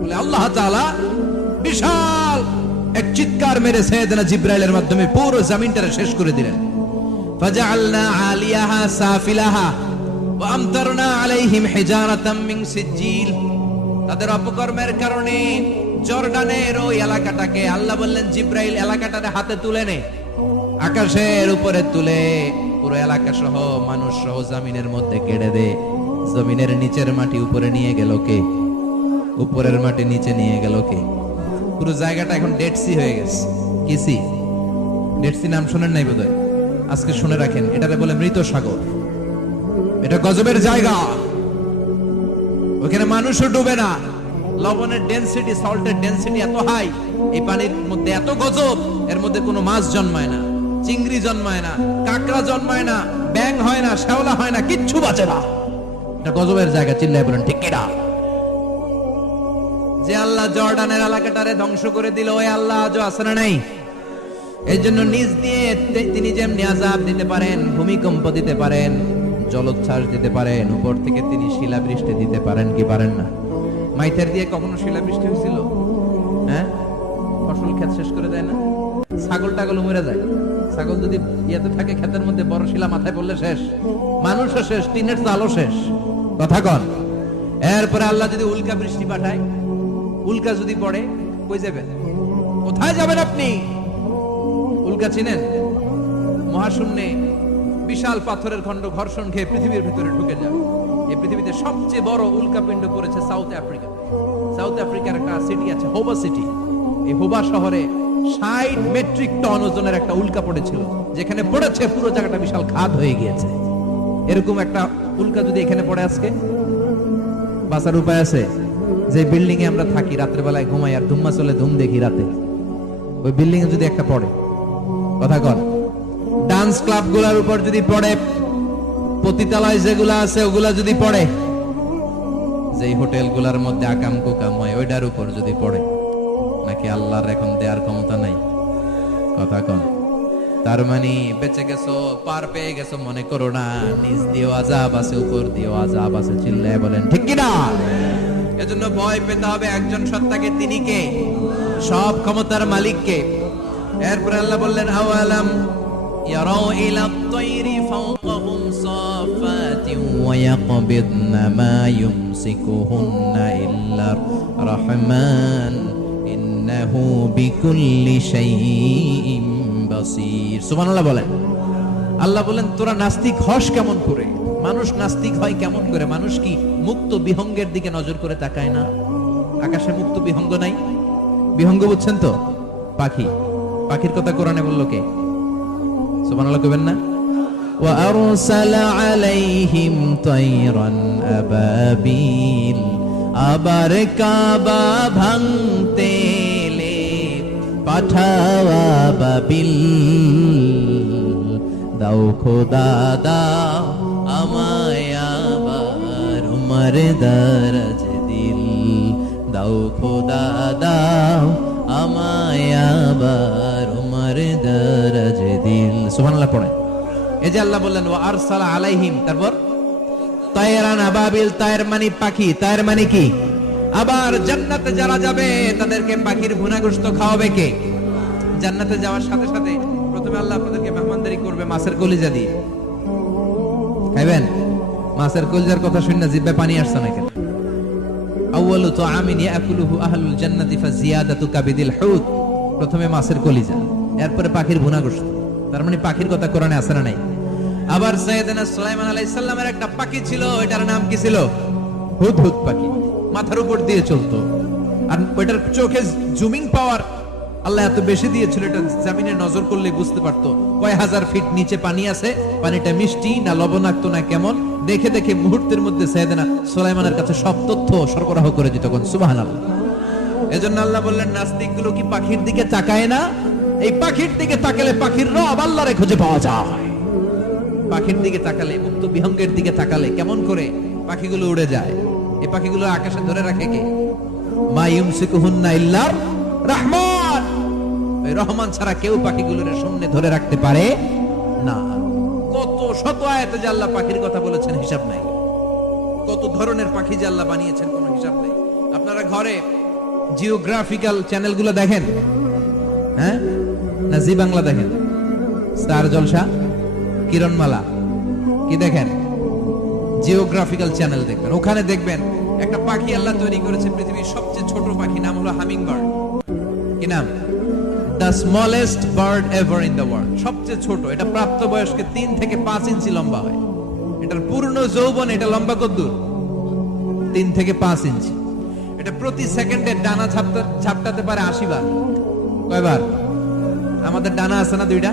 বলে আল্লাহ তাআলা বিশাল এক চিৎকার মেরে সাইয়েদনা জিবরাইলের মাধ্যমে পুরো জমিনটারে শেষ করে দিলেন। ফাজআলনা আলিয়াহা সাফিলাহা ওয়া আমতারনা আলাইহিম হিজারাতাম মিন সিজিল। তাদের অপকর্মের কারণে জর্ডানের ওই এলাকাটাকে আল্লাহ বললেন জিবরাইল এলাকাটারে হাতে তুলে নে, আকাশের উপরে তুলে পুরো এলাকা সহ মানুষ সহ জমিনের মধ্যে কেড়ে দে। জমিনের নিচের মাটি উপরে নিয়ে গেল কে? উপরের মাটি নিচে নিয়ে গেল কে? পুরো জায়গাটা এখন ডেড সি হয়ে গেছে। কি সি? ডেড সি নাম শুনেন নাই বোধহয়? আজকে শুনে রাখেন, এটারে বলে মৃত সাগর। এটা গজবের জায়গা, ওখানে মানুষও ডুবে না। লবণের ডেনসিটি, সল্টের ডেনসিটি এত হাই, এই পানির মধ্যে এত গজব, এর মধ্যে কোনো মাছ জন্মায় না, চিংড়ি জন্মায় না, কাঁকড়া জন্মায় না, ব্যাং হয় না, শ্যাওলা হয় না, কিচ্ছু বাঁচে না। এটা গজবের জায়গা। চিল্লায় বলেন ঠিক কিনা? যে আল্লাহ জর্ডানের এলাকাটারে ধ্বংস করে দিল, ওই আল্লাহ আজও আছে না নাই? এই জন্য নিজ দিয়ে তিনি যেমনি আযাব দিতে পারেন, ভূমিকম্প দিতে পারেন, জলোচ্ছ্বাস দিতে পারেন, উপর থেকে তিনি শিলাবৃষ্টি দিতে পারেন কি পারেন না? মাইথের দিয়ে কখনো শিলাবৃষ্টি হয়েছিল? হ্যাঁ, ফসল ক্ষেত শেষ করে দেয় না? ছাগল টাগল মরে যায়। ছাগল যদি ইয়েতে থাকে ক্ষেতের মধ্যে, বড় শিলা মাথায় পড়লে শেষ, মানুষও শেষ, টিনের চালও শেষ। কথা কন। এরপরে আল্লাহ যদি উল্কা বৃষ্টি পাঠায়, উল্কা যদি পড়ে, কই যাবেন? কোথায় যাবেন আপনি? উল্কা চিনেন? মহাশূন্যে বিশাল পাথরের খন্ড ঘর্ষণ খেয়ে পৃথিবীর ভিতরে ঢুকে যায়। এই পৃথিবীতে সবচেয়ে বড় উল্কাপিণ্ড পড়েছে সাউথ আফ্রিকা। সাউথ আফ্রিকার একটা সিটি আছে হোবা সিটি। এই হোবা শহরে 60 মেট্রিক টন ওজনের একটা উল্কা পড়েছিল, যেখানে পড়েছে পুরো জায়গাটা বিশাল খাদ হয়ে গিয়েছে। এরকম একটা উল্কা যদি এখানে পড়ে আজকে, বাঁচার উপায় আছে? যে বিল্ডিং এ আমরা থাকি, রাত্রে বেলায় ঘুমাই আর ধুম্মা চলে ধুম দেখি রাতে, ওই বিল্ডিং এ যদি একটা পড়ে, কথা কন, ডান্স ক্লাব গুলার উপর যদি পড়ে, পতিতালয় যেগুলা আছে ওগুলা যদি পড়ে, যেই হোটেল গুলার মধ্যে আকাম কুকাম হয় ওইটার উপর যদি পড়ে, নাকি আল্লাহর এখন দেয়ার ক্ষমতা নাই? কথা কন। তার মানে বেঁচে গেছো, পার পেয়ে গেছো মনে করো না, নিজ দিয়েও আযাব আছে, উপর দিয়েও আযাব আছে। চিল্লায় বলেন ঠিক কিনা? এজন্য ভয় পেতে হবে একজন সত্তাকে, তিনি কে? সব ক্ষমতার মালিককে। এরপর আল্লাহ বললেন আওয়ালাম ইয়ারাউ ইলা আত-তায়রি ফাওকাহুম সাফাতিন ওয়া ইয়াকবিদনা মা ইউমসিকুহুন্না ইল্লা রাহমান ইন্নাহু বিকুল্লি শাইইন বাসীর। সুবহানাল্লাহ বলেন। আল্লাহ বলেন তোরা নাস্তিক হস কেমন করে? মানুষ নাস্তিক হয় কেমন করে? মানুষ কি মুক্ত বিহঙ্গের দিকে নজর করে তাকায় না? আকাশে মুক্ত বিহঙ্গ নাই? বিহঙ্গ বুঝছেন তো? পাখি। পাখির কথা কোরআনে বলল কে? সুবহানাল্লাহ কইবেন না? ওয়া আরসালা আলাইহিম তায়রান আবাবিল। আবার কাবা ভাঙতে এলে পাঠাওয়া বাবিল। দাও খোদা দাও আমায় আবার উমর দরজ দিল। দাও খোদা দাও আমায় আবার উমর দরজ দিল। সুবহানাল্লাহ পড়ে। এই যে আল্লাহ বললেন ওয়া আরসালা আলাইহিম, তারপর তায়রান আবাবিল। তায়ের মানে পাখি, তায়ের মানে কি? আবার জান্নাতে যারা যাবে তাদেরকে পাখির ভুনা গোশত খাওয়াবে কে? জান্নাতে যাওয়ার সাথে সাথে প্রথমে আল্লাহ আপনাদেরকে মেহমানদারি করবে মাছের কলিজা দিয়ে। খাইবেন? মাছের কলিজার কথা শুনে জিহ্বায় পানি আসছে না কেন? আউয়ালু তুআমিন ইয়াকুলুহু আহলুল জান্নাতি ফাজিয়াদাতু কাবিদিল হুত। প্রথমে মাছের কলিজা, এরপরে পাখির ভুনা গোশত। তার মানে পাখির কথা কোরআনে আছে না নাই? আবার সাইয়েদনা সুলাইমান আলাইহিস সালামের একটা পাখি ছিল, এটার নাম কি ছিল? হুদহুদ পাখি। মাথার উপর দিয়ে চলতো, আর ওইটার চোখে জুমিং পাওয়ার আল্লাহ এত বেশি দিয়েছিল, এটা জমিনে নজর করলে বুঝতে পারতো কয় হাজার ফিট নিচে পানি আছে, পানিটা মিষ্টি না লবণাক্ত না কেমন, দেখে দেখে মুহূর্তের মধ্যে সাইয়েদনা সুলাইমানের কাছে সব তথ্য সরবরাহ করে দিত। সুবহানাল্লাহ। এজন্য আল্লাহ বললেন নাস্তিক গুলো কি পাখির দিকে তাকায় না? এই পাখির দিকে তাকালে পাখির রব আল্লাহরে খুঁজে পাওয়া যায়। পাখির দিকে তাকালে, মুক্ত বিহঙ্গের দিকে তাকালে কেমন করে পাখিগুলো উড়ে যায়। এই পাখিগুলো আকাশে ধরে রাখে কে? মা ইউমসিকুহুন্না ইল্লা রহমান। ওই রহমান ছাড়া কেউ পাখিগুলোর সামনে ধরে রাখতে পারে না। কত শত আয়াতে যে আল্লাহ পাখির কথা বলেছেন হিসাব নাই। কত ধরনের পাখি যে আল্লাহ বানিয়েছেন কোনো হিসাব নাই। আপনারা ঘরে জিওগ্রাফিক্যাল চ্যানেলগুলো দেখেন? হ্যাঁ, না জি বাংলা দেখেন, স্টার জলসা, কিরণমালা, কি দেখেন? জিওগ্রাফিক্যাল চ্যানেল দেখবেন। ওখানে দেখবেন একটা পাখি আল্লাহ তৈরি করেছে, পৃথিবীর সবচেয়ে ছোট পাখি, নাম হলো হামিং বার্ড। কি নাম? The smallest bird ever in the world. সবচেয়ে ছোট, এটা প্রাপ্তবয়স্কে 3 থেকে 5 ইঞ্চি লম্বা হয়। এটার পূর্ণ যৌবন, এটা লম্বা কতদূর? 3 থেকে 5 ইঞ্চি। এটা প্রতি সেকেন্ডে ডানা ঝাপটাতে পারে 80 বার। কয়বার? আমাদের ডানা আছে না 2টা,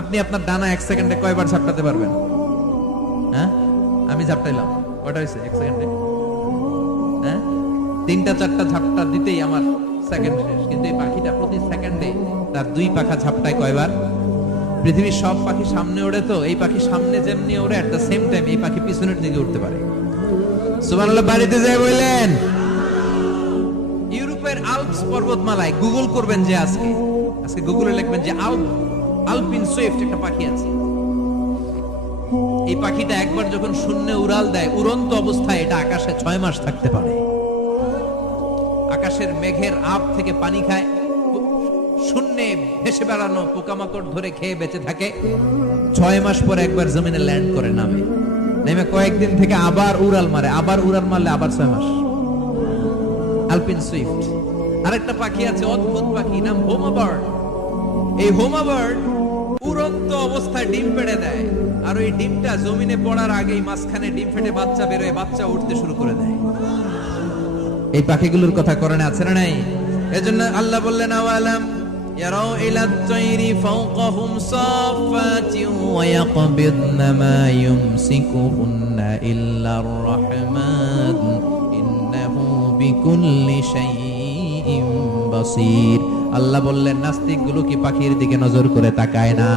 আপনি আপনার ডানা 1 সেকেন্ডে কয়বার ঝাপটাতে পারবেন? হ্যাঁ, আমি ঝাপটাইলাম, কয়টা হয়েছে 1 সেকেন্ডে? হ্যাঁ, 3টা 4টা ঝাপটা দিতেই আমার সেকেন্ড শেষ। কিন্তু এই পাখিটা প্রতি সেকেন্ডে তার 2 পাখা ঝাপটায় কয়বার? পৃথিবীর সব পাখি সামনে ওড়ে, তো এই পাখি সামনে যেমনি ওড়ে, এট দ্য সেম টাইম এই পাখি পিছনের দিকে উঠতে পারে। সুবহানাল্লাহ। বাড়িতে যাই বললেন। ইউরোপের আল্পস পর্বতমালায় গুগল করবেন যে আজকে গুগলে লিখবেন যে আলপিন সুইফট একটা পাখি আছে। এই পাখিটা একবার যখন শূন্যে উড়াল দেয়, উড়ন্ত অবস্থায় এটা আকাশে 6 মাস থাকতে পারে। আকাশের মেঘের আপ থেকে পানি খায়, শূন্যে ভেসে বেড়ানো পোকামাকড় ধরে খেয়ে বেঁচে থাকে। 6 মাস পরে একবার জমিনে ল্যান্ড করে, নেমে কয়েকদিন থেকে আবার উড়াল মারে, আবার উড়াল মারলে আবার 6 মাস। আলপিন সুইফট। আরেকটা পাখি আছে, অদ্ভুত পাখি, নাম হোমা বার্ড। এই হোমা বার্ড উড়ন্ত অবস্থায় ডিম পেড়ে দেয়, আর ওই ডিমটা জমিনে পড়ার আগেই মাঝখানে ডিম ফেটে বাচ্চা বেরোয়, বাচ্চা উঠতে শুরু করে দেয়। এই পাখিগুলোর কথা কোরআনে আছে না নাই? এজন্য আল্লাহ বললেন, আওয়ালাম ইয়ারাউ ইলা তাইরি ফাওকাহুম সাফাতিন ওয়া ইয়াকবিদনা মা ইউমসিকুহুন্না ইল্লার রাহমান ইন্নাহু বিকুল্লি শাইইন বাসীর। আল্লাহ বললেন, নাস্তিকগুলো কি পাখির দিকে নজর করে তাকায় না?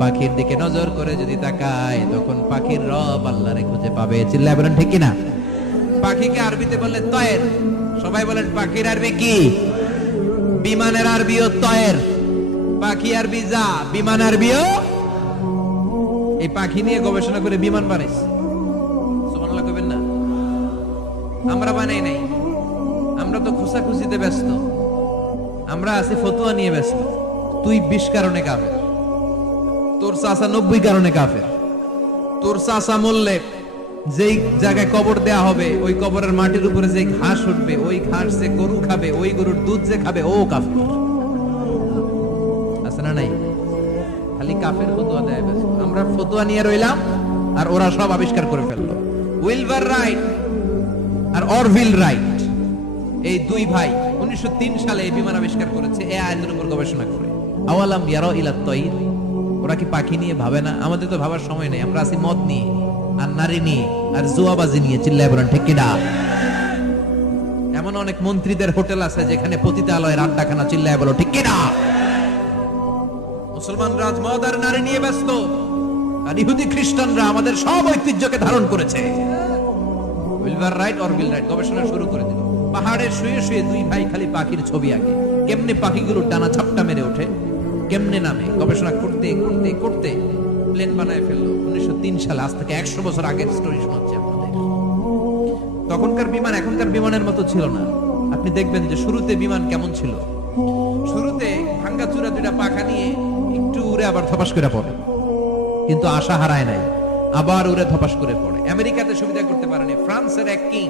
পাখির দিকে নজর করে যদি তাকায়, তখন পাখির রব আল্লাহরে খুঁজে পাবে। চিল্লায় বলেন ঠিক কিনা? পাখিকে আরবিতে বললে তয়ের। সবাই বলেন পাখির আরবি কি? বিমানের আরবিও তয়ের। পাখি আরবি যা, বিমান আরবিও। এই পাখি নিয়ে গবেষণা করে বিমান বানাইছে। সুবহানাল্লাহ কইবেন না? আমরা বানাই নাই, আমরা তো খুশাখুশিতে ব্যস্ত। আমরা আছি ফতুয়া নিয়ে ব্যস্ত। তুই 20 কারণে কাফের, তোর চাচা 90 কারণে কাফের। তোর চাচা মরলে যেই জায়গায় কবর দেয়া হবে, ওই কবরের মাটির উপরে যে ঘাস উঠবে, ওই ঘাস যে গরু খাবে, ওই গরুর দুধ যে খাবে, ও কাফের। আছে না নাই? খালি কাফের ফতুয়া দেয় ব্যস্ত। আমরা ফতুয়া নিয়ে রইলাম, আর ওরা সব আবিষ্কার করে ফেললো। উইলবার রাইট আর অরভিল রাইট, এই 2 ভাই 1903 সালে এই বিমান আবিষ্কার করেছে, এই আয়াতের উপর গবেষণা করে। আওয়ালাম ইয়ারাউ ইলা তাইর, ওরা কি পাখি নিয়ে ভাবে না? আমাদের তো ভাবার সময় নেই, আমরা আছি মদ নিয়ে, আর নারী নিয়ে, আর জুয়াবাজি নিয়ে। চিল্লায় বলেন ঠিক কিনা? এমন অনেক মন্ত্রীদের হোটেল আছে যেখানে পতিতালয়ের আড্ডাখানা। চিল্লায় বলো ঠিক কিনা? মুসলমান রাজ মদ আর নারী নিয়ে ব্যস্ত, আর ইহুদি খ্রিস্টানরা আমাদের সব ঐতিহ্যকে ধারণ করেছে। উইলবার রাইট অরভিল রাইট গবেষণা শুরু করে দিল। পাহাড়ে শুয়ে শুয়ে 2 ভাই খালি পাখির ছবি আঁকে, কেমনে পাখিগুলোর ডানা ঝাপটা মেরে ওঠে, কেমনে নামে। গবেষণা করতে করতে করতে প্লেন বানায় ফেললো 1903 সালে। আজ থেকে 100 বছর আগের স্টোরি শোনাচ্ছি আপনাদের। তখনকার বিমান এখনকার বিমানের মতো ছিল না। আপনি দেখবেন যে শুরুতে বিমান কেমন ছিল। শুরুতে ভাঙ্গাচুরা 2টা পাখা নিয়ে একটু উড়ে আবার ধপাস করে পড়ে, কিন্তু আশা হারায় নাই, আবার উড়ে ধপাস করে পড়ে। আমেরিকাতে সুবিধা করতে পারেনি। ফ্রান্সের এক কিং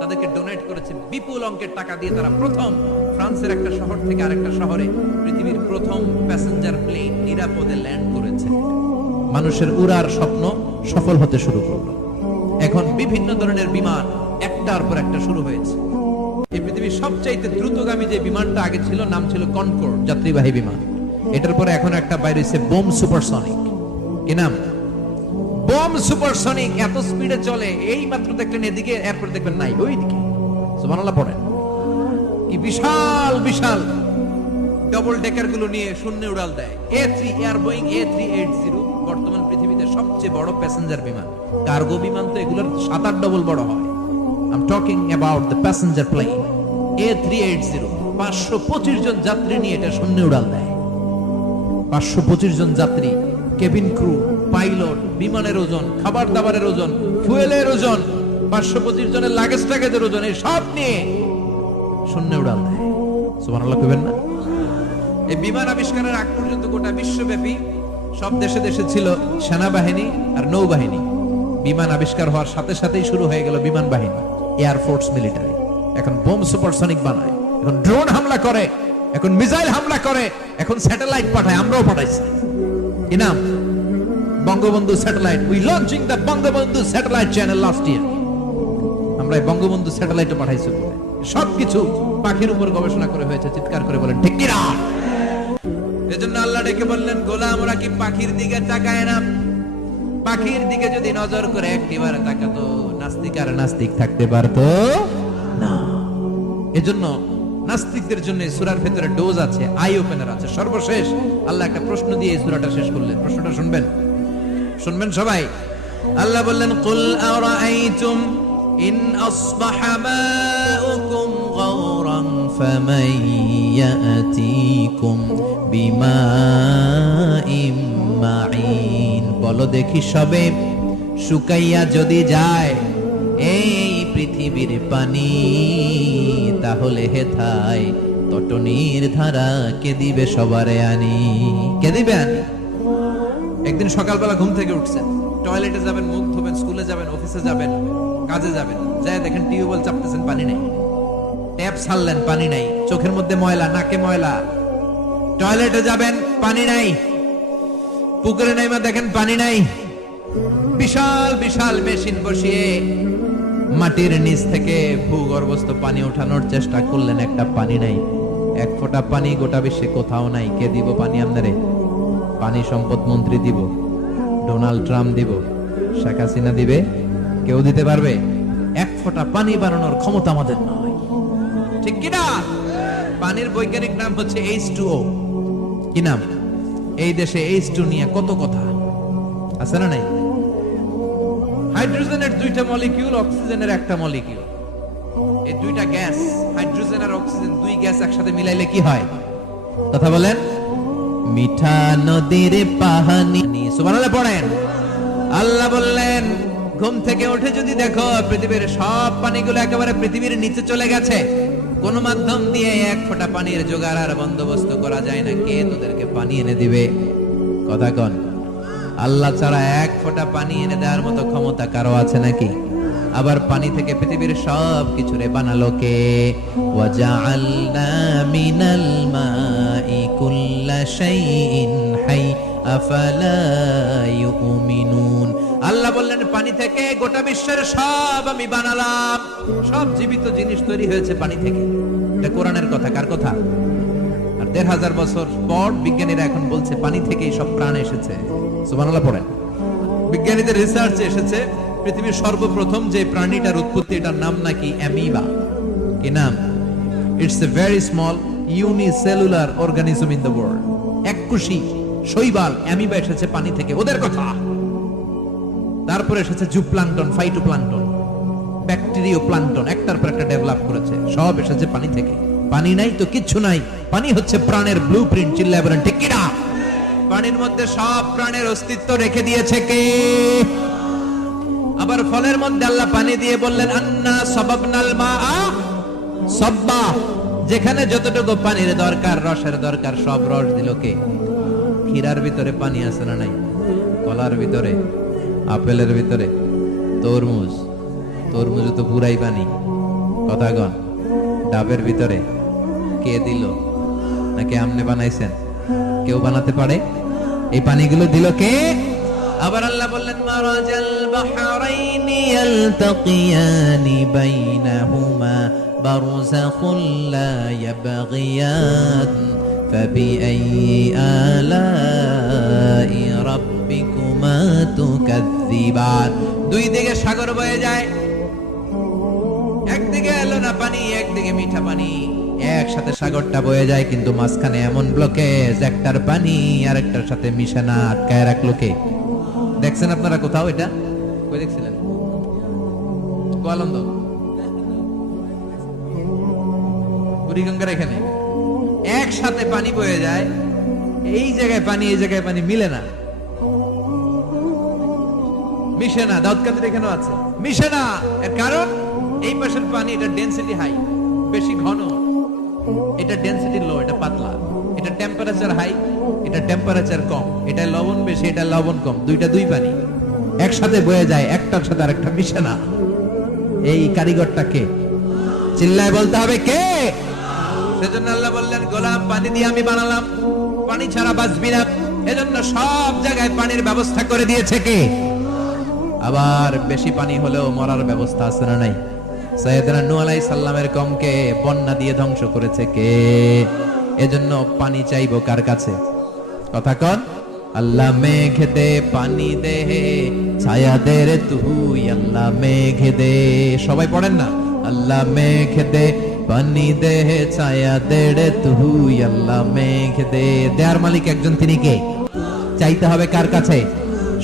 তাদেরকে ডোনেট করেছে বিপুল অঙ্কের টাকা দিয়ে। তারা প্রথম ফ্রান্সের একটা শহর থেকে আরেকটা শহরে পৃথিবীর প্রথম প্যাসেঞ্জার প্লেন নিরাপদে ল্যান্ড করেছে। মানুষের উড়ার স্বপ্ন সফল হতে শুরু করলো। এখন বিভিন্ন ধরনের বিমান একটার পর একটা শুরু হয়েছে। এই পৃথিবীর সবচাইতে দ্রুতগামী যে বিমানটা আগে ছিল, নাম ছিল কনকর্ড, যাত্রীবাহী বিমান। এটার পরে এখন একটা বাইরে হচ্ছে বোম সুপারসনিক। কি নাম? Bomb supersonic. এত স্পিডে চলে, এই মাত্র দেখলেন এদিকে, এরপর দেখবেন নাই ওইদিকে। সুবহানাল্লাহ পড়েন। কি বিশাল বিশাল ডবল ডেকার গুলো নিয়ে শূন্যে উড়াল দেয়। A3 এয়ার বোয়িং A380 বর্তমান পৃথিবীতে সবচেয়ে বড় প্যাসেঞ্জার বিমান। কার্গো বিমান তো এগুলোর 7-8 ডবল বড় হয়। I am talking about the passenger plane A380। 525 জন যাত্রী নিয়ে এটা শূন্যে উড়াল দেয়। 525 জন যাত্রী, কেবিন ক্রু, পাইলট, বিমানের ওজন, খাবার দাবারের ওজন, ফুয়েলের ওজন, 525 জনের লাগেজ টাগেজের ওজন, এই সব নিয়ে শূন্য উড়াল দেয়। সুবহানাল্লাহ কইবেন না? এই বিমান আবিষ্কারের আগ পর্যন্ত গোটা বিশ্বব্যাপী সব দেশে দেশে ছিল সেনাবাহিনী আর নৌবাহিনী। বিমান আবিষ্কার হওয়ার সাথে সাথেই শুরু হয়ে গেল বিমান বাহিনী, এয়ারফোর্স, মিলিটারি। এখন বোম সুপারসনিক বানায়, এখন ড্রোন হামলা করে, এখন মিসাইল হামলা করে, এখন স্যাটেলাইট পাঠায়। আমরাও পাঠাইছি। কি নাম? Bangabandhu satellite. We launching the Bangabandhu satellite channel last year. আমরা বঙ্গবন্ধু স্যাটেলাইটও পাঠাইছি। সবকিছু পাখির উপর গবেষণা করে হয়েছে। চিৎকার করে বলেন ঠিক কিনা? এজন্য আল্লাহ ডেকে বললেন, গোলাম ওরা কি পাখির দিকে তাকায় না? পাখির দিকে যদি নজর করে একটিবারে তাকাতো, নাস্তিক আর নাস্তিক থাকতে পারতো না। এজন্য নাস্তিকদের জন্য সূরার ভিতরে ডোজ আছে, আই ওপেনার আছে। সর্বশেষ আল্লাহ একটা প্রশ্ন দিয়ে এই সূরাটা শেষ করলেন। প্রশ্নটা শুনবেন, শুনবেন সবাই। আল্লাহ বললেন, কুল আরাআইতুম ইন আসবাহা মাউকুম গাওরান ফামান ইয়াতিকুম বিমাইম মাইন। বলো দেখি সবে, শুকাইয়া যদি যায় এই পৃথিবীর পানি, তাহলে হেথায় তটনির ধারা কে দিবে সবারে আনি? কে দিবে আনি? একদিন সকালবেলা ঘুম থেকে উঠছেন, টয়লেটে যাবেন, মুখ ধোবেন, স্কুলে যাবেন, অফিসে যাবেন, কাজে যাবেন, যাই দেখেন টিউবওয়েল চাপতেছেন, পানি নেই। ট্যাপ ছাড়লেন, পানি নাই। চোখের মধ্যে ময়লা, নাকে ময়লা। টয়লেটে যাবেন, পানি নাই। পুকুরে নাইমা দেখেন পানি নাই। বিশাল বিশাল মেশিন বসিয়ে মাটির নিচ থেকে ভূগর্ভস্থ পানি ওঠানোর চেষ্টা করলেন, একটা পানি নাই। এক ফোঁটা পানি গোটা বিশ্বে কোথাও নাই। কে দিব পানি আপনারে? পানি সম্পদ মন্ত্রী দিব, ডোনাল্ড ট্রাম্প দিব, শেখ হাসিনা দিবে? কেউ দিতে পারবে? এক ফোঁটা পানি বানানোর ক্ষমতা আমাদের নয়। ঠিক কিনা? পানির বৈজ্ঞানিক নাম হচ্ছে H2O। কি নাম? এই দেশে H2 নিয়ে কত কথা আছে না নাই? হাইড্রোজেনের দুইটা মলিকিউল, অক্সিজেনের একটা মলিকিউল। এই দুইটা গ্যাস, হাইড্রোজেন আর অক্সিজেন, দুই গ্যাস একসাথে মিলাইলে কি হয়? কথা বলেন। মিঠা নদীর পানি। সুবহানাল্লাহ পড়েন। আল্লাহ বললেন, ঘুম থেকে উঠে যদি দেখো পৃথিবীর সব পানিগুলো একেবারে পৃথিবীর নিচে চলে গেছে, কোন মাধ্যম দিয়ে এক ফোঁটা পানির জোগাড় আর বন্দোবস্ত করা যায় না, কে তোদেরকে পানি এনে দিবে? কথা কন। আল্লাহ ছাড়া এক ফোঁটা পানি এনে দেওয়ার মতো ক্ষমতা কারো আছে নাকি? আবার পানি থেকে পৃথিবীর সব কিছুরে বানালো কে? ওয়াজআলনা মিনাল মাই কুল্লা শাইইন হাই আফালা ইউমিনুন। আল্লাহ বললেন, পানি থেকে গোটা বিশ্বের সব আমি বানালাম। সব জীবিত জিনিস তৈরি হয়েছে পানি থেকে। এটা কোরআনের কথা। কার কথা? আর ১৫০০ বছর পর বিজ্ঞানীরা এখন বলছে পানি থেকেই সব প্রাণ এসেছে। সুবহানাল্লাহ পড়েন। বিজ্ঞানীদের রিসার্চে এসেছে পৃথিবীর সর্বপ্রথম যে প্রাণীটার উৎপত্তি, এটার নাম নাকি অ্যামিবা। কি নাম? It's a very small unicellular organism in the world. এককোষী শৈবাল অ্যামিবা এসেছে পানি থেকে, ওদের কথা। তারপরে এসেছে জুপ্লাঙ্কটন, ফাইটোপ্লাঙ্কটন, ব্যাকটেরিয়া প্লাঙ্কটন, একটার পর একটা ডেভেলপ করেছে। সব এসেছে পানি থেকে। পানি নাই তো কিচ্ছু নাই। পানি হচ্ছে প্রাণের ব্লুপ্রিন্ট। চিল্লায় বলেন ঠিক কিনা? পানির মধ্যে সব প্রাণের অস্তিত্ব রেখে দিয়েছে কে? আবার ফলের মধ্যে আল্লাহ পানি দিয়ে বললেন, আন্না সাবাবনাল মাআ সাব্বা। যেখানে যতটুকু পানির দরকার, রসের দরকার, সব রস দিল কে? ক্ষীরার ভিতরে পানি আছে না নাই? কলার ভিতরে, আপেলের ভিতরে, তরমুজ, তরমুজে তো পুরাই পানি। কথা গন। ডাবের ভিতরে কে দিল? নাকি আমনে বানাইছেন? কেউ বানাতে পারে? এই পানিগুলো দিল কে? আবার আল্লাহ বললেন, মারাজাল বাহরাইনি ইয়ালতাকিয়ানি বাইনাহুমা বারযাখুন লা ইয়াবগিয়ান ফাবিআইয়ি আলাই রাব্বিকুমা তুকাযযিবান। দুই দিকে সাগর বয়ে যায়, একদিকে এলো না পানি, একদিকে মিঠা পানি, একসাথে সাগরটা বয়ে যায়, কিন্তু মাঝখানে এমন ব্লকেজ, একটার পানি আরেকটার সাথে মিশে না, আটকায় রাখলো কে? দেখছেন আপনারা কোথাও এটা? কই দেখছিলেন? গোয়ালন্দ, বুড়িগঙ্গার এখানে একসাথে পানি বয়ে যায়। এই জায়গায় পানি, এই জায়গায় পানি মিলে না, মিশে না। দাউদকান্দির এখানেও আছে, মিশে না। এর কারণ এই পাশের পানি, এটা ডেনসিটি হাই, বেশি ঘন, এটা ডেনসিটি লো, এটা পাতলা, এটা টেম্পারেচার হাই, এটা টেম্পারেচার কম, এটা লবণ বেশি, এটা লবণ কম, দুইটা দুই পানি একসাথে বয়ে যায়, একটার সাথে আরেকটা মিশে না। এই কারিগরটা কে? চিল্লায় বলতে হবে কে? সেজন্য আল্লাহ বললেন, গোলাম পানি দিয়ে আমি বানালাম, পানি ছাড়া বাঁচবি না। এজন্য সব জায়গায় পানির ব্যবস্থা করে দিয়েছে কে? আবার বেশি পানি হলেও মরার ব্যবস্থা আছে না নাই? সাইয়েদনা নূহ আলাইহিস সালামের কওমকে বন্যা দিয়ে ধ্বংস করেছে কে? এজন্য পানি চাইবো কার কাছে? কথা কন। আল্লাহ মেঘ দে পানি দে, ছায়া দে রে তুই আল্লাহ মেঘ দে। সবাই পড়েন না, আল্লাহ মেঘ দে পানি দে, ছায়া দে রে তুই আল্লাহ মেঘ দে। দেয়ার মালিক একজন, তিনি কে? চাইতে হবে কার কাছে?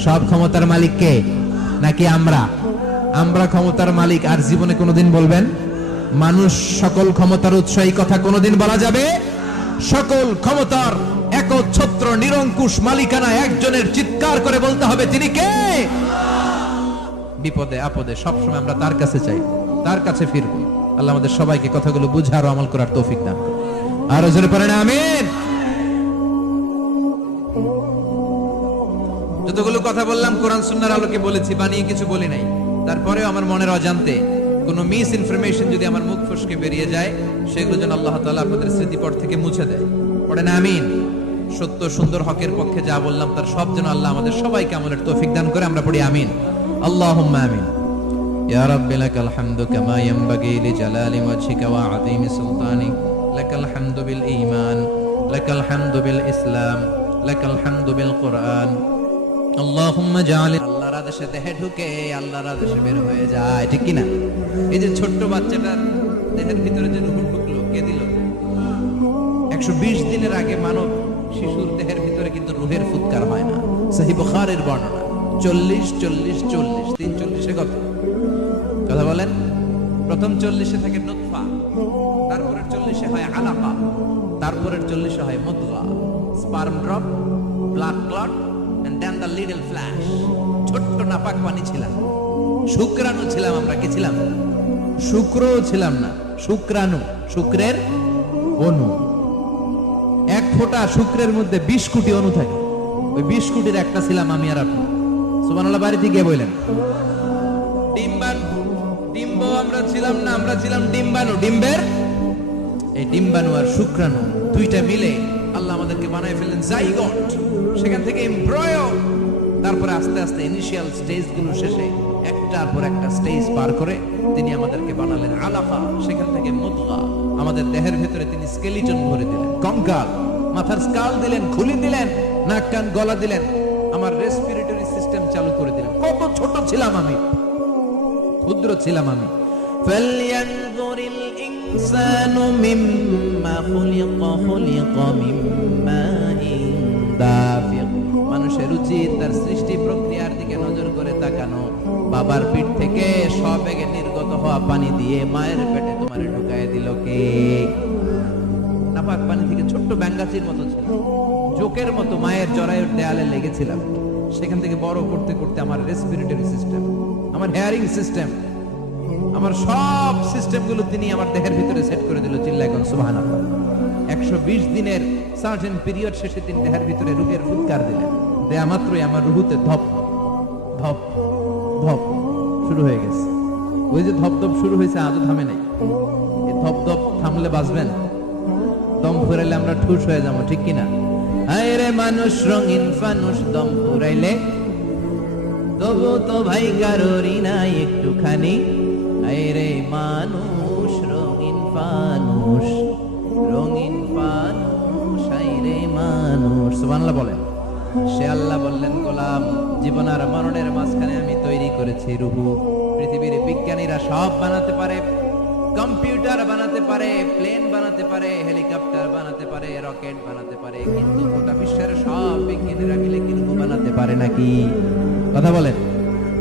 সব ক্ষমতার মালিক কে? নাকি আমরা? আমরা ক্ষমতার মালিক। আর জীবনে কোনোদিন বলবেন মানুষ সকল ক্ষমতার উৎস, এই কথা কোনোদিন বলা যাবে? সকল ক্ষমতার একচ্ছত্র নিরঙ্কুশ মালিকানা একজনের, চিৎকার করে বলতে হবে তিনি কে? বিপদে আপদে সবসময় আমরা তার কাছে চাই, তার কাছে ফিরবো। আল্লাহ আমাদের সবাইকে কথাগুলো বুঝার ও আমল করার তৌফিক দান করুন। আরো জোরে পড়েন আমিন। যতগুলো কথা বললাম কোরআন সুন্নাহর আলোকে বলেছি, বানিয়ে কিছু বলি নাই। তারপরেও আমার মনের অজান্তে কোন মিস ইনফরমেশন যদি আমার মুখ ফসকে বেরিয়ে যায়, সেগুলো যেন আল্লাহ তাআলা আপনাদের স্মৃতিপট থেকে মুছে দেয়। পড়েন আমিন। সত্য সুন্দর হকের পক্ষে যা বললাম তার সব যেন আল্লাহ আমাদের সবাইকে আমলের তৌফিক দান করে। আমরা পড়ি আমিন। আল্লাহুম্মা আমিন। ইয়া রাব্বি লাকাল হামদু কামা ইয়ানবাগি লিজালালি ওয়াজহিকা ওয়া আযীমি সুলতানিক। লাকাল হামদু বিল ঈমান, লাকাল হামদু বিল ইসলাম, লাকাল হামদু বিল কুরআন। আল্লাহুম্মা জাআল, আল্লাহর আদেশে দেহে ঢুকে আল্লাহর আদেশে বের হয়ে যায়, ঠিক কি না? এই যে ছোট্ট বাচ্চাটার দেহের ভিতরে যে রূহ ঢুকলো, কে দিল? 120 দিনের আগে মানব শিশুর দেহের ভিতরে কিন্তু রূহের ফুৎকার হয় না। সহিহ বুখারীর বর্ণনা 40 40 40 340 কত কথা বলেন? প্রথম 40 থাকে নুতফা, তারপরের 40 হয় আলাকা, তারপরের 40 হয় মুদগা, sperm drop, blood clot and then the little flash। ছোট্ট নাপাক পানি ছিলাম, শুক্রাণু ছিলাম আমরা। কি ছিলাম? শুক্রও ছিলাম না, শুক্রাণু, শুক্রের অণু। এক ফোঁটা শুক্রের মধ্যে 20 কোটি অণু থাকে। ওই 20 কোটির একটা ছিলাম আমি আর আপনি। সুবহানাল্লাহ। বাড়িতে গিয়ে বললেন ডিম্বাণু, ডিম্ব আমরা ছিলাম না, আমরা ছিলাম ডিম্বাণু। ডিম্বের এই ডিম্বাণু আর শুক্রাণু দুইটা মিলে আল্লাহ আমাদেরকে বানায় ফেললেন জাইগট, সেখান থেকে এমব্রয়ো, তারপরে আস্তে আস্তে ইনিশিয়াল স্টেজগুলো শেষে একটার পর একটা স্টেজ পার করে তিনি আমাদেরকে বানালেন আলাকা, সেখান থেকে মুদগা। আমাদের দেহের ভিতরে তিনি স্কেলিটন ভরে দিলেন, কঙ্কাল, মাথার স্কাল দিলেন, খুলি দিলেন, নাক কান গলা দিলেন, আমার রেসপিরেটরি সিস্টেম চালু করে দিলেন। কত ছোট ছিলাম আমি, ক্ষুদ্র ছিলাম আমি। ফালইয়ানজুরিল ইনসানু মিম্মা খুলিকা, খুলিকা মিম্মাইন দাফিক। মানুষের উচিত তার সৃষ্টি প্রক্রিয়ার দিকে নজর করে তাকানো। বাবার পিঠ থেকে সবেগে নির্গত হওয়া পানি দিয়ে মায়ের পেটে তোমারে ঢুকায় দিল কে? নাপাক পানি থেকে ছোট্ট ব্যাঙ্গাচির মতো ছিল, জোকের মতো মায়ের জরায়ুর দেয়ালে লেগেছিলাম। সেখান থেকে বড় করতে করতে আমার রেসপিরেটরি সিস্টেম, আমার হেয়ারিং সিস্টেম, আমার সব সিস্টেমগুলো তিনি আমার দেহের ভিতরে সেট করে দিল। চিল্লায় কোন সুবহানাল্লাহ। 120 দিনের সার্টেন পিরিয়ড শেষে তিনি দেহের ভিতরে রূহের ফুৎকার দিলেন। দেয়া মাত্রই আমার রুহুতে ধপ ধপ ধপ শুরু হয়ে গেছে। ওই যে ধপ ধপ শুরু হয়েছে, আজও থামে নাই। এই ধপ ধপ থামলে বাঁচবেন, দম ফুরাইলে আমরা ঠুস হয়ে যাবো, ঠিক কিনা? আয় রে মানুষ রঙিন ফানুষ, দম ফুরাইলে তবু তো ভাই কারোরই নাই একটুখানি। আয় রে মানুষ রঙিন ফানুষ, রঙিন ফানুষ, আয় রে মানুষ। সুবহানাল্লাহ বলেন। সে আল্লাহ বললেন, গোলাম জীবন আর মরণের মাঝখানে আমি তৈরি করেছি রুহু। পৃথিবীর বিজ্ঞানীরা সব বানাতে পারে, কম্পিউটার বানাতে পারে, প্লেন বানাতে পারে, হেলিকপ্টার বানাতে পারে, রকেট বানাতে পারে, কিন্তু গোটা বিশ্বের সব বিজ্ঞানীরা মিলে কি রুহু বানাতে পারে নাকি? কথা বলেন।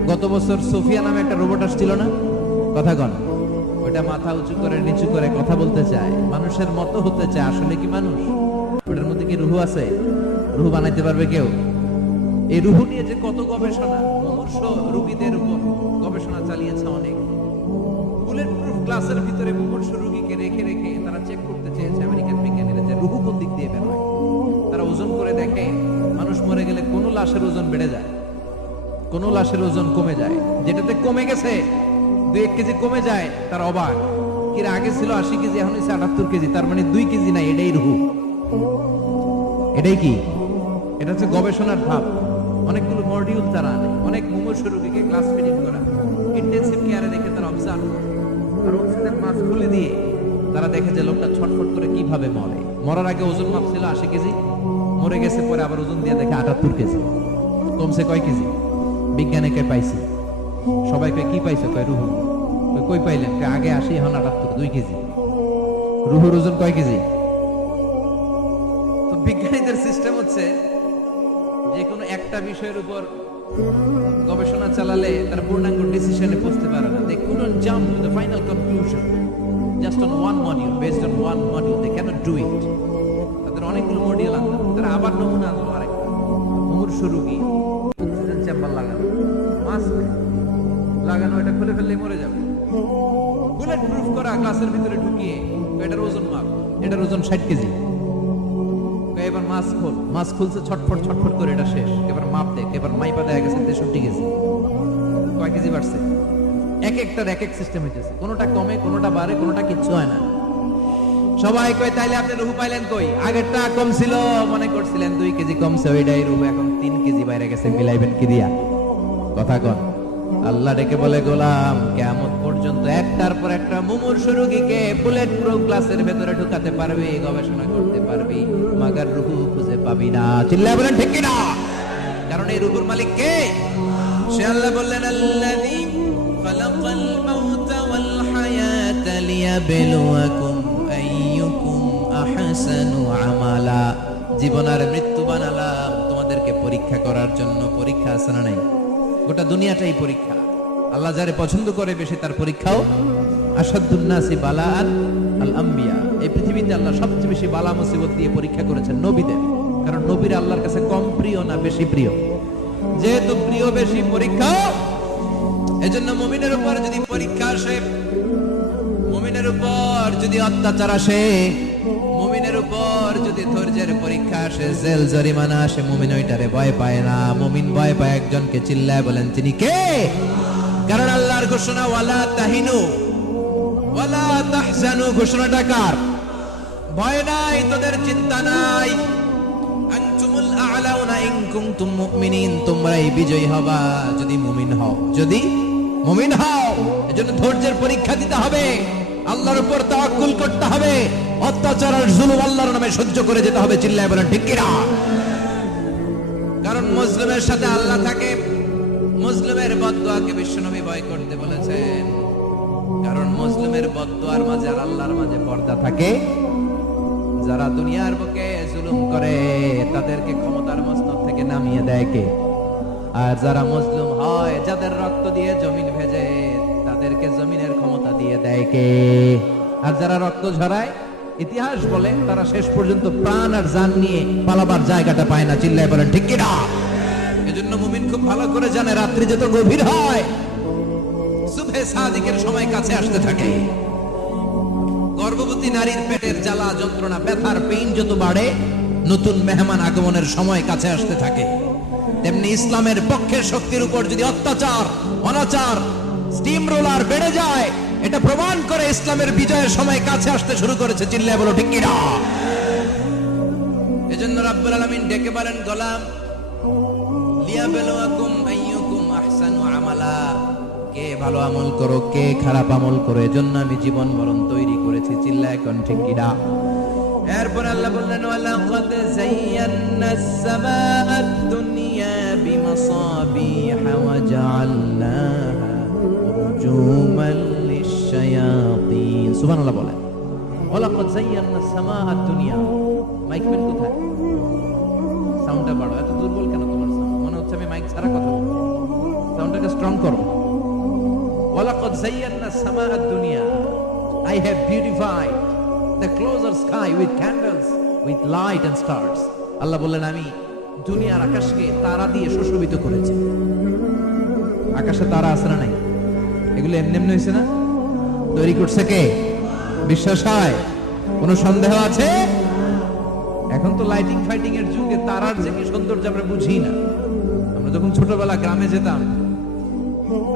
গত বছর সোফিয়া নামে একটা রোবট আসছিল না? কথা কন। ওটা মাথা উঁচু করে নিচু করে কথা বলতে চায়, মানুষের মতো হতে চায়। আসলে কি মানুষ? ওটার মধ্যে কি রুহু আছে? রুহু বানাইতে পারবে কেউ? এই রুহু নিয়ে যে কত গবেষণা, মুমূর্ষ রোগীদের উপর গবেষণা চালিয়েছে অনেক। বুলেট প্রুফ গ্লাসের ভিতরে মুমূর্ষ রোগীকে রেখে রেখে তারা চেক করতে চেয়েছে লাশের ওজন বেড়ে যায়, কোন লাশের ওজন কমে যায়। যেটাতে কমে গেছে 2-1 কেজি কমে যায়, তার অবাক, কিরা আগে ছিল 80 কেজি এখন হচ্ছে 78 কেজি, তার মানে 2 কেজি নাই, এটাই রুহ। এটাই কি? এটা হচ্ছে গবেষণার ধাপ। অনেকগুলো মডিউল তারা আনে, অনেক মুমূর্ষু রোগীকে ক্লাস ফিডিং করা, ইন্টেনসিভ কেয়ারে রেখে তারা অবজার্ভ করে, আর অক্সিজেন মাস্ক খুলে দিয়ে তারা দেখে যে লোকটা ছটফট করে কিভাবে মরে। মরার আগে ওজন মাপ ছিল 80 কেজি, মরে গেছে পরে আবার ওজন দিয়ে দেখে 78 কেজি। কমছে কয় কেজি? বিজ্ঞানে কে পাইছে? সবাই কয় কি পাইছে? কয় রুহু। কই পাইলেন? আগে 80 এখন 78, 2 কেজি। রুহুর ওজন কয় কেজি? তো বিজ্ঞানীদের সিস্টেম হচ্ছে যে কোনো একটা বিষয়ের উপর গবেষণা চালালে তারা পূর্ণাঙ্গ ডিসিশনে পৌঁছতে পারে না। They couldn't jump to the final conclusion just on one module, based on one module. They cannot do it. তাদের অনেকগুলো মডিউল আনতে হবে। তারা আবার নমুনা আনলো আরেকটা। মুমূর্ষু রোগী, অক্সিজেন চেম্বার লাগানো, মাস্ক লাগানো, এটা খুলে ফেললে মরে যাবে। বুলেট প্রুফ করা গ্লাসের ভিতরে ঢুকিয়ে এটার ওজন মাপ, এটার ওজন 60 কেজি। এবার মাস্ক খোল, মাস্ক খুলছে ছটফট ছটফট করে, এটা শেষ। এবার মাপ দেখ, এবার মাইপা দেখা গেছে 63 কেজি। কয় কেজি বাড়ছে? এক একটার এক এক সিস্টেম হইতেছে, কোনোটা কমে, কোনোটা বাড়ে, কোনোটা কিচ্ছু হয় না। সবাই কয় তাইলে আপনি রুহু পাইলেন কই? আগেরটা কম ছিল, মনে করছিলেন 2 কেজি কমছে, ওইটাই রুহু, এখন 3 কেজি বাইরে গেছে, মিলাইবেন কি দিয়া? কথা কন। আল্লাহ ডেকে বলে, গোলাম কিয়ামত পর্যন্ত একটার পর একটা মুমূর্ষু রোগীকে বুলেট প্রুফ গ্লাসের ভেতরে ঢুকাতে পারবি, গবেষণা করতে পারবি, মাগার রুহু খুঁজে পাবি না। চিল্লায় বলেন ঠিক কি না? কারণ এই রুহুর মালিক কে? সে আল্লাহ বললেন, আল্লাযী খালাকাল মাউতা ওয়াল হায়াতা লিয়াবলুয়াকুম আইয়ুকুম আহসানু আমালা। জীবন আর মৃত্যু বানালাম তোমাদেরকে পরীক্ষা করার জন্য। পরীক্ষা আছে না নাই? গোটা দুনিয়াটাই পরীক্ষা। আল্লাহ যারে পছন্দ করে বেশি তার পরীক্ষাও। আসাদুন নাসি বালাআন আল আম্বিয়া। এই পৃথিবীতে আল্লাহ সবচেয়ে বেশি বালা মুসিবত দিয়ে পরীক্ষা করেছেন নবীদের। কারণ নবীরা আল্লাহর কাছে কম প্রিয় না বেশি প্রিয়? যেহেতু প্রিয় বেশি, পরীক্ষা। এজন্য মুমিনের উপর যদি পরীক্ষা আসে, মুমিনের উপর যদি অত্যাচার আসে, মুমিনের উপর যদি ধৈর্যের পরীক্ষা আসে, জেল জরিমানা আসে, মুমিন ওইটারে ভয় পায় না। মুমিন ভয় পায় একজনকে। চিল্লায় বলেন তিনি কে? কারণ আল্লাহর ঘোষণা, ওয়ালা তাহিনু ওয়ালা তাহজানু। ঘোষণাটা কার? ভয় নাই, তোদের চিন্তা নাই। আনতুমুল আ'লাউনা ইন কুনতুম মুমিনিন। তোমরাই বিজয়ী হবা যদি মুমিন হও, যদি মুমিন হও। এজন্য ধৈর্যের পরীক্ষা দিতে হবে, আল্লাহর উপর তাওয়াক্কুল করতে হবে, অত্যাচার আর জুলুম আল্লাহর নামে সহ্য করে যেতে হবে। চিল্লায় বলেন ঠিক কি না? কারণ মুসলিমের সাথে আল্লাহ থাকে। মুসলিমের বদদুয়াকে বিশ্বনবী ভয় করতে বলেছেন, কারণ মুসলিমের বদদুয়ার মাঝে আর আল্লাহর মাঝে পর্দা থাকে। যারা দুনিয়ার বুকে জুলুম করে তাদেরকে ক্ষমতার মসনদ থেকে নামিয়ে দেয় কে? আর যারা মুসলিম হয়, যাদের রক্ত দিয়ে জমিন ভেজে, তাদেরকে জমিনের ক্ষমতা দিয়ে দেয় কে? আর যারা রক্ত ঝরায়, ইতিহাস বলে তারা শেষ পর্যন্ত প্রাণ আর জান নিয়ে পালাবার জায়গাটা পায় না। চিল্লায় বলেন ঠিক কি না? এজন্য মুমিন খুব ভালো করে জানে, রাত্রি যত গভীর হয়, সুবহে সাদিকের সময় কাছে আসতে থাকে। গর্ভবতী নারীর পেটের জ্বালা যন্ত্রণা, ব্যথার পেইন যত বাড়ে, নতুন মেহমান আগমনের সময় কাছে আসতে থাকে। তেমনি ইসলামের পক্ষের শক্তির উপর যদি অত্যাচার, অনাচার, স্টিম রোলার বেড়ে যায়, এটা প্রমাণ করে ইসলামের বিজয়ের সময় কাছে আসতে শুরু করেছে। চিল্লায় বলো ঠিক কি না? এজন্য রাব্বুল আলামিন ডেকে বলেন, গোলাম লিয়াবলুয়াকুম আইয়ুকুম আহসানু আমালা। কে ভালো আমল করো, কে খারাপ আমল করো, এজন্য আমি জীবন মরণ তৈরি করেছি। চিল্লায় কোন ঠিক কি না? এরপর আল্লাহ বললেন, ওয়ালাকাদ যায়্যানাস সামাআদ দুনিয়া বিমাসাবিহা ওয়া জাআলনাহা রুজুমান লিশ-শায়াতিন। সুবহানাল্লাহ বলেন। ওয়ালাকাদ যায়্যানাস সামাআদ দুনিয়া। মাইক পেন কোথায়? সাউন্ডটা বাড়াও। এত দুর্বল কেন তোমার সাউন্ড? মনে হচ্ছে আমি মাইক ছাড়া কথা বলছি। সাউন্ডটাকে স্ট্রং করো। ওয়ালাকাদ যায়্যানাস সামাআদ দুনিয়া। I have beautified the closer sky with candles, with light and stars. আল্লাহ বললেন, আমি দুনিয়ার আকাশকে তারা দিয়ে সুশোভিত করেছি। আকাশে তারা আছে না নাই? এগুলো এমনি এমনি হয়েছে না? তৈরি করছে কে? বিশ্বাস হয়? কোনো সন্দেহ আছে? এখন তো লাইটিং ফাইটিং এর যুগে তারার যে কি সৌন্দর্য আমরা বুঝি না। যখন ছোটবেলা গ্রামে যেতাম,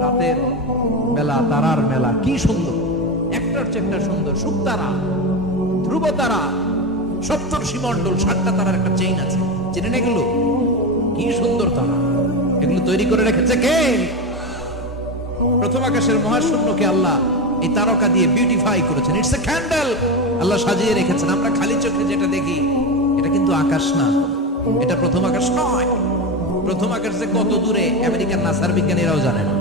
রাতের বেলা তারার মেলা, কি সুন্দর, একটার চেয়ে একটা সুন্দর। শুকতারা, ধ্রুব তারা, সপ্তর্ষি মণ্ডল, 7টা তারার একটা চেইন আছে, চেনেন এগুলো? কি সুন্দর তারা! এগুলো তৈরি করে রেখেছে কে? প্রথম আকাশের মহাশূন্যকে আল্লাহ এই তারকা দিয়ে বিউটিফাই করেছেন। ইটস এ ক্যান্ডেল, আল্লাহ সাজিয়ে রেখেছেন। আমরা খালি চোখে যেটা দেখি এটা কিন্তু আকাশ না, এটা প্রথম আকাশ নয়। প্রথম আকাশ যে কত দূরে আমেরিকার নাসার বিজ্ঞানীরাও জানে না।